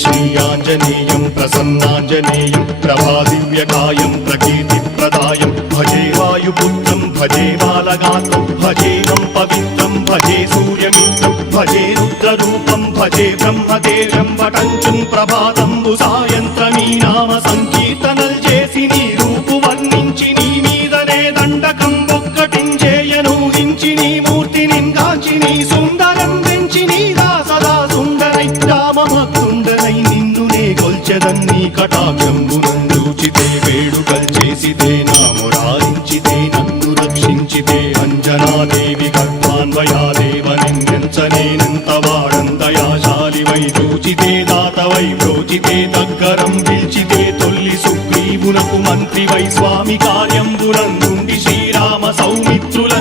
श्रीयाञ्जनेयं प्रसन्नाञ्जनेयं प्रभादिव्यकायं प्रकीर्तिप्रदायं भजे वायुपुत्रं भजे बालगात्रं भजेदं पवित्रं भजे सूर्यमित्रं भजे रुद्ररूपं भजे ब्रह्मदेव्यं వటంచుం ప్రభాతంబు సాయంత్రమీ నామ సంకీర్తనల్ చేసి నీ రూపు వర్ణించి నీ మీదనే దండకం ఒక్కటించేయను హించి నీ మూర్తి నింగాచి నీ రామమకుండనై నిన్ను నే గొల్చెదన్ని కటాక్షంబునందూచితే వేడుకల్ చేసితే నామురారించితే నన్ను రక్షించితే అంజనాదేవి గర్భాన్వయాదేవ నిన్నెంచనేనంత వాడందయాశాలివై చూచితే దాతవై ప్రోచితే దగ్గరం పిలిచితే తొల్లి సుగ్రీవునకు మంత్రివై స్వామి కార్యంబునందుండి శ్రీరామ సౌమిత్రుల